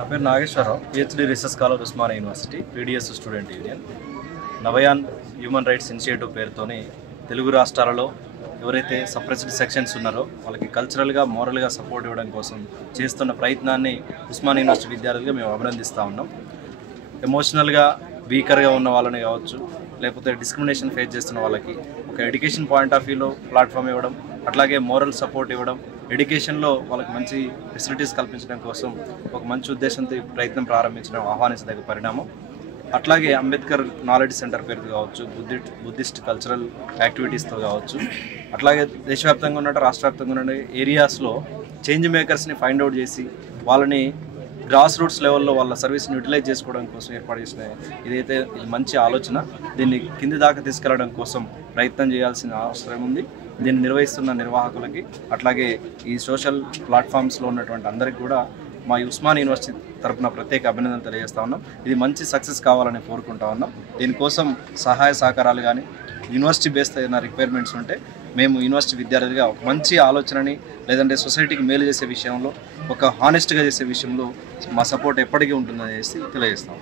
నా పేరు Nageswararao, PhD research scholar Osmania university, PDS student union. Navayan human rights initiative పేరుతోని తెలుగు రాష్ట్రాలలో ఎవరైతే సప్రెస్డ్ సెక్షన్స్ ఉన్నారో వాళ్ళకి కల్చరల్గా, మోరల్గా సపోర్ట్ ఇవ్వడం కోసం చేస్తున్న ప్రయత్నాన్ని ఉస్మానియా యూనివర్సిటీ విద్యార్థులుగా మేము అభినందిస్తూ ఉన్నాం. ఎమోషనల్గా వీకర్గా ఉన్న వాళ్ళని కావచ్చు, లేకపోతే డిస్క్రిమినేషన్ ఫేస్ చేస్తున్న వాళ్ళకి ఒక ఎడ్యుకేషన్ పాయింట్ ఆఫ్ వ్యూలో ప్లాట్ఫామ్ ఇవ్వడం, అట్లాగే మోరల్ సపోర్ట్ ఇవ్వడం, ఎడ్యుకేషన్లో వాళ్ళకి మంచి ఫెసిలిటీస్ కల్పించడం కోసం ఒక మంచి ఉద్దేశంతో ఈ ప్రయత్నం ప్రారంభించడం ఆహ్వానించదగ్గ పరిణామం. అట్లాగే అంబేద్కర్ నాలెడ్జ్ సెంటర్ పేరుతో కావచ్చు, బుద్ధిస్ట్ కల్చరల్ యాక్టివిటీస్తో కావచ్చు, అట్లాగే దేశవ్యాప్తంగా ఉన్న రాష్ట్ర వ్యాప్తంగా ఉన్న ఏరియాస్లో చేంజ్ మేకర్స్ని ఫైండ్ అవుట్ చేసి వాళ్ళని గ్రాస్ రూట్స్ లెవెల్లో వాళ్ళ సర్వీస్ని యూటిలైజ్ చేసుకోవడం కోసం ఏర్పాటు చేసిన ఇది మంచి ఆలోచన. దీన్ని కింది దాకా తీసుకెళ్లడం కోసం ప్రయత్నం చేయాల్సిన అవసరం ఉంది. దీన్ని నిర్వహిస్తున్న నిర్వాహకులకి, అట్లాగే ఈ సోషల్ ప్లాట్ఫామ్స్లో ఉన్నటువంటి అందరికీ కూడా మా ఉస్మానియా యూనివర్సిటీ తరఫున ప్రత్యేక అభినందనలు తెలియజేస్తూ ఉన్నాం. ఇది మంచి సక్సెస్ కావాలని కోరుకుంటా ఉన్నాం. దీనికోసం సహాయ సహకారాలు కానీ యూనివర్సిటీ బేస్డ్ ఏదైనా రిక్వైర్మెంట్స్ ఉంటే మేము యూనివర్సిటీ విద్యార్థులుగా ఒక మంచి ఆలోచనని, లేదంటే సొసైటీకి మేలు చేసే విషయంలో, ఒక హానెస్ట్గా చేసే విషయంలో మా సపోర్ట్ ఎప్పటికీ ఉంటుందని తెలియజేస్తాం.